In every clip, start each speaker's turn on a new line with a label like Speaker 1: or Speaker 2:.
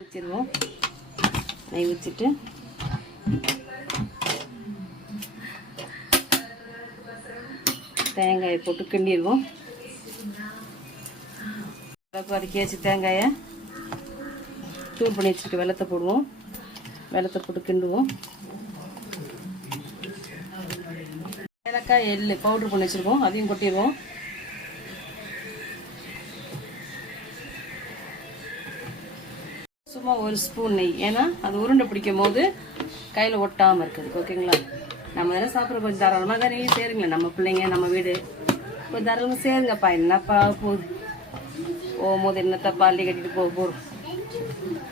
Speaker 1: வச்சிருவோம் நெய் வச்சுட்டு தேங்காயை போட்டு கிண்டிடுவோம். வதக்கி வச்சு தேங்காயை தூள் பண்ணி வச்சுட்டு வெள்ளத்தை போடுவோம். வெள்ளத்தை போட்டு கிண்டுவோம். ஏலக்காய் எள்ளு பவுட்ரு பண்ணி வச்சுருக்கோம் அதையும் கொட்டிடுவோம். சும்மா ஒரு ஸ்பூன் நெய். ஏன்னா அது உருண்டை பிடிக்கும் போது கையில் ஒட்டாமல் இருக்குது. ஓகேங்களா? நம்ம தானே சாப்பிட்ற கொஞ்சம் தாராளமாக தான் சேருங்களேன். நம்ம பிள்ளைங்க நம்ம வீடு. கொஞ்சம் தாராளமாக சேருங்கப்பா. என்னப்பா போகுது போகும்போது என்னத்த பாலி கட்டிட்டு போக போகிறோம்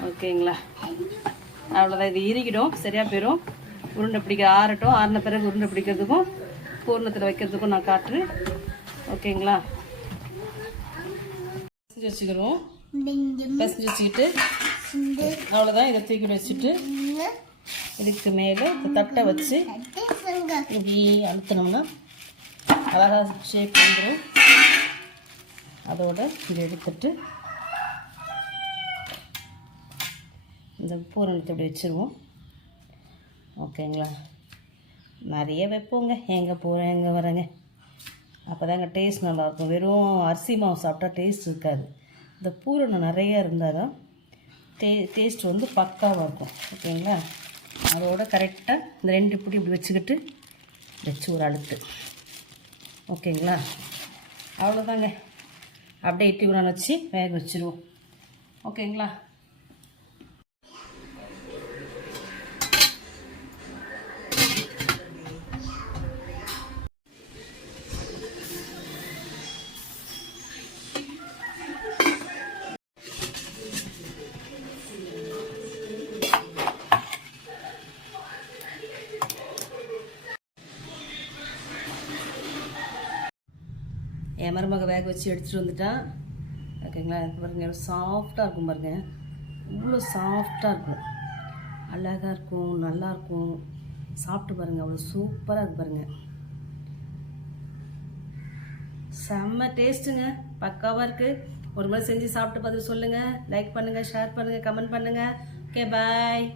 Speaker 1: ஓகேங்களா? அவ்வளோதான் இது இறுகிடும். சரியாக போயிடும் உருண்டை பிடிக்க ஆறட்டும். ஆறின பிறகு உருண்டை பிடிக்கிறதுக்கும் பூர்ணத்தில் வைக்கிறதுக்கும் நான் காட்டுறேன் ஓகேங்களா? வச்சுக்கிறோம். பிசைஞ்சு வச்சுக்கிட்டு அவ்வளோதான் இதை தூக்கி வச்சுட்டு இதுக்கு மேலே இந்த தட்டை வச்சு இப்படி அழுத்தினோம்னா அழகாக ஷேப் வந்துடும் அதோட இதை எடுத்துட்டு இந்த பூரணத்தை இப்படி வச்சுருவோம். ஓகேங்களா? நிறைய வைப்போங்க. எங்கே போகிறேன் எங்கே வரேங்க. அப்போ தாங்க டேஸ்ட் நல்லாயிருக்கும். வெறும் அரிசி மாவு சாப்பிட்டா டேஸ்ட் இருக்காது. இந்த பூரணம் நிறைய இருந்தால் தான் டே டேஸ்ட் வந்து பக்காவாக இருக்கும். ஓகேங்களா? அதோட கரெக்டாக இந்த ரெண்டு இப்படி இப்படி வச்சுக்கிட்டு வச்சு ஒரு அழுத்து. ஓகேங்களா? அவ்வளோதாங்க அப்படியே இட்டி குணம் வச்சு வேக வச்சுருவோம். ஓகேங்களா? என் மருமக வேக வச்சு எடுத்துகிட்டு வந்துட்டான் ஓகேங்களா? பாருங்கள் பாருங்க சாஃப்டாக இருக்கும் பாருங்கள் இவ்வளோ சாஃப்டாக இருக்கும். அழகாக இருக்கும் நல்லாயிருக்கும் சாப்பிட்டு பாருங்கள் அவ்வளோ சூப்பராக இருக்கு பாருங்கள் செம்ம டேஸ்ட்டுங்க பக்காவாக இருக்குது ஒரு முறை செஞ்சு சாப்பிட்டு பார்த்து சொல்லுங்கள் லைக் பண்ணுங்கள் ஷேர் பண்ணுங்கள் கமெண்ட் பண்ணுங்கள் ஓகே பாய்